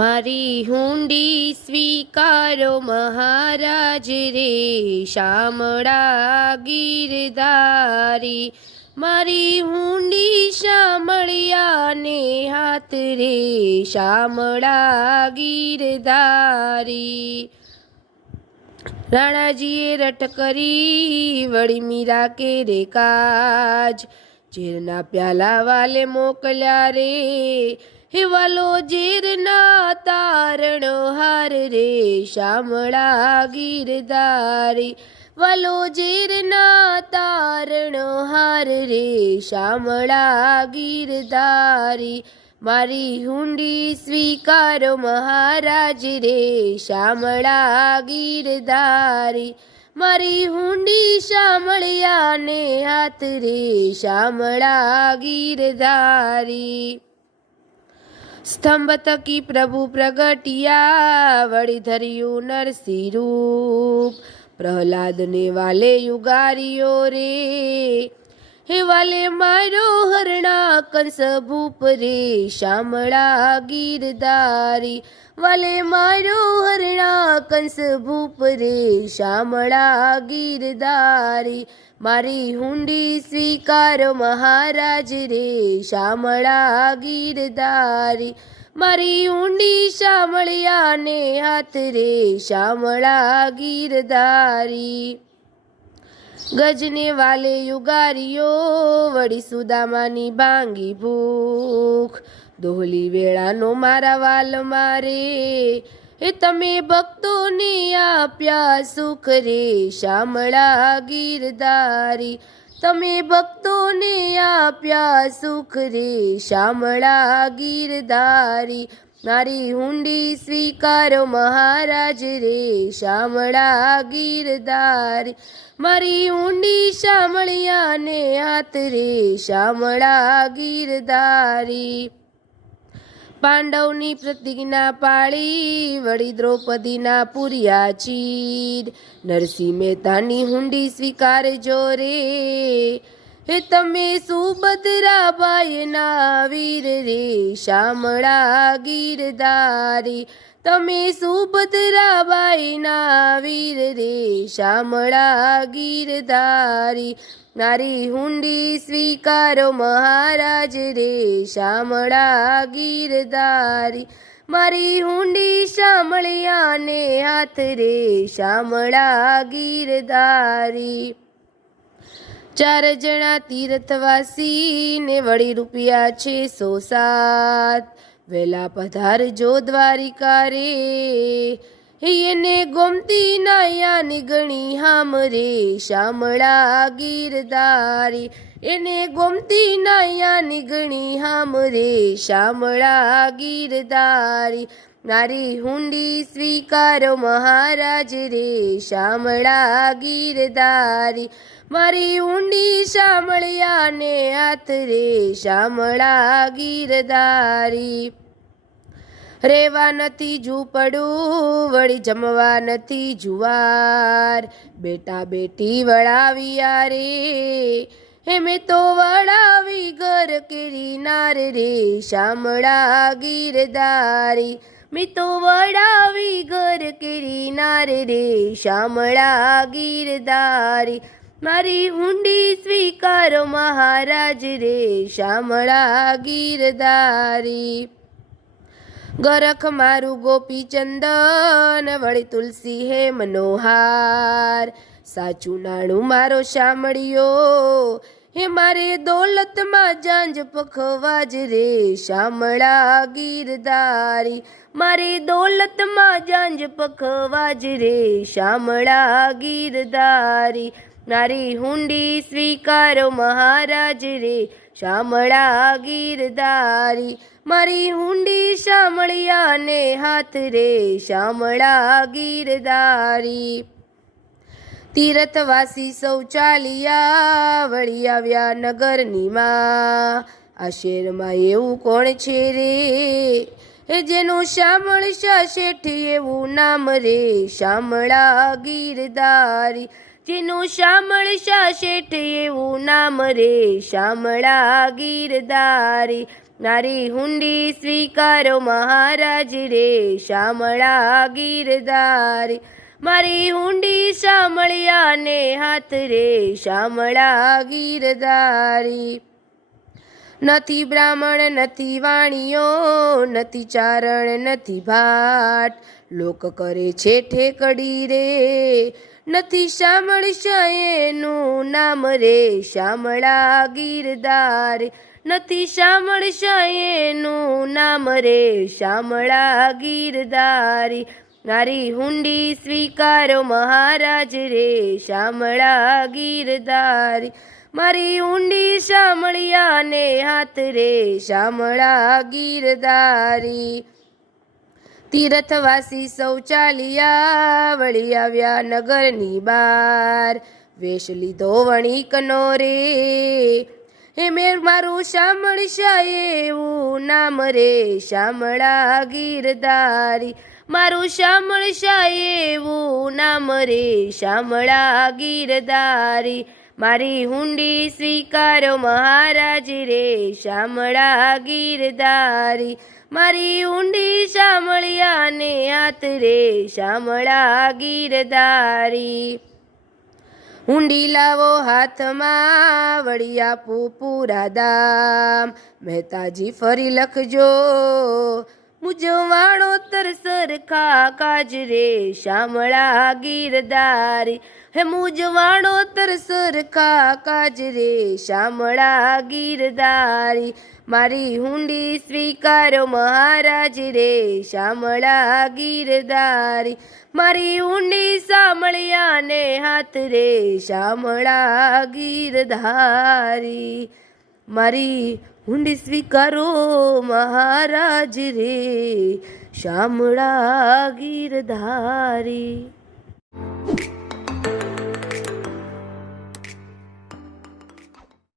મારી હુંડી સ્વીકારો મહારાજ રે, શામળા ગીરધારી. મારી હુંડી શામળિયાને હાથ રે, શામળા ગીરધારી. રાણાજીએ રટ કરી વળી મીરા કે રે કાજ, ઝેરના પ્યાલા વાલે મોકલ્યા રે, હે વાલો ઝેરના તારણો હાર રે, શામળા ગીરધારી. વાલો ઝેરના તારણો હાર રે, શામળા ગીરધારી. મારી હુંડી સ્વીકારો મહારાજ રે, શામળા ગીરધારી. મારી હુંડી શામળિયાને હાથ રે, શામળા ગીરધારી. સ્તંભ થકી પ્રભુ પ્રગટિયા, વળી ધર્યું નરસિંહ રૂપ, પ્રહલાદને વાલે યુગારીઓ રે, હે વાલે મારો હરણા કંસ ભૂપ રે, શામળા ગીરધારી. વાલે મારો હરણા કંસ ભૂપ રે, શામળા ગીરધારી. મારી હુંડી સ્વીકારો મહારાજ રે, શામળા ગીરધારી. મારી હુંડી શામળિયાને હાથ રે, શામળા ગીરધારી. ગજને વાલે યુગારીઓ, વળી સુદામાની ભાંગી ભૂખ, દોહલી વેળાનો મારા વાલ મારે, એ તમે ભક્તોને આપ્યા સુખ રે, શામળા ગીરધારી. તમે ભક્તોને આપ્યા સુખ રે, શામળા ગીરધારી. મારી હુંડી સ્વીકારો મહારાજ રે, શામળા ગીરધારી. મારી હુંડી શામળિયાને હાથ રે, શામળા ગીરધારી. પાંડવની પ્રતિજ્ઞા પાળી, વળી દ્રૌપદીના પૂર્યા ચીર, નરસિંહ મહેતાની હુંડી સ્વીકારજો રે, હે તમે સુભદ્રાબાઈના વીર રે, શામળા ગીરધારી. તમે સુભદ્રાબાઈના વીર રે, શામળા ગીરધારી. મારી હુંડી સ્વીકારો મહારાજ રે, શામળા ગીરધારી. મારી હુંડી શામળિયાને હાથ રે, શામળા ગીરધારી. ચાર જણા તીર્થવાસી ને વળી રૂપિયા 607, વેલા પધારજો દ્વારિકા રે, એને ગોમતી નાયાની ગણી હામ રે, શામળા ગીરધારી. એને ગોમતી નાયાની ગણી હામ રે, શામળા ગીરધારી. મારી હુંડી સ્વીકારો મહારાજ રે, શામળા ગીરધારી. મારી હુંડી શામળિયાને હાથ રે, શામળા ગીરધારી. રેવા નથી ઝૂંપડું, વળી જમવા નથી જુવાર, બેટા બેટી વળાવ્યા રે, હે મેં તો વળાવી ઘર કેરી નાર રે, શામળા ગીરધારી. મેં તો વળાવી ઘર કેરી નાર રે, શામળા ગીરધારી. મારી હુંડી સ્વીકારો મહારાજ રે, શામળા ગીરધારી. ગરખ મારું ગોપીચંદન, વળી તુલસી હે મનોહાર, સાચું નાણું મારો શામળિયો, હે મારે દોલતમાં જાંજ પખવાજ રે, શામળા ગીરધારી. મારે દોલતમાં જાંજ પખવાજ રે, શામળા ગીરધારી. મારી હુંડી સ્વીકારો મહારાજ રે, શામળા ગીરધારી. મારી હુંડી શામળિયાને હાથ રે, શામળા ગીરધારી. તીર્થવાસી સૌ ચાલ્યા, વળી આવ્યા નગરની માં, આ શેરમાં એવું કોણ છે રે, હે જેનું શામળ શાહ શેઠ એવું નામ રે, શામળા ગીરધારી. જેનું શામળ શાહ શેઠ એવું નામ રે, શામળા ગીરધારી. મારી હુંડી સ્વીકારો મહારાજ રે શામળા ગીરધારી મારી હુંડી શામળિયાને હાથ રે શામળા ગીરધારી નથી બ્રાહ્મણ નથી વાણીઓ નથી ચારણ નથી ભાટ લોક કરે છે ઠેકડી રે નથી શામળ શાયનું નામ રે શામળા ગીરધારી નથી શામળ શાયનું નામ રે શામળા ગીરધારી મારી હુંડી સ્વીકારો મહારાજ રે શામળા ગીરધારી મારી હુંડી શામળિયાને હાથ રે શામળા ગીરધારી તીર્થવાસી શૌચાલિયા વળી આવ્યા નગરની બાર વેશ લીધો વણિકનો રે હે મેર મારું શામળ શાય એવું નામ રે શામળા ગીરધારી મારું શામળ શાય એવું નામ રે શામળા ગીરધારી મારી હુંડી સ્વીકારો મહારાજ રે શામળા ગીરધારી મારી હુંડી શામળિયાને હાથ રે શામળા ગીરધારી હુંડી લાવો હાથમાં વળી આપું પૂરા દામ મહેતાજી ફરી લખજો મુજવાણો સરખા કાજ રે શામળા ગીરધારી હે મુજવાણો સરખા કાજ રે શામળા ગીરધારી મારી હુંડી સ્વીકારો મહારાજ રે શામળા ગીરધારી મારી હુંડી શામળિયાને હાથ રે શામળા ગીરધારી મારી હુંડી સ્વીકારો મહારાજ રે શામળા ગીરધારી।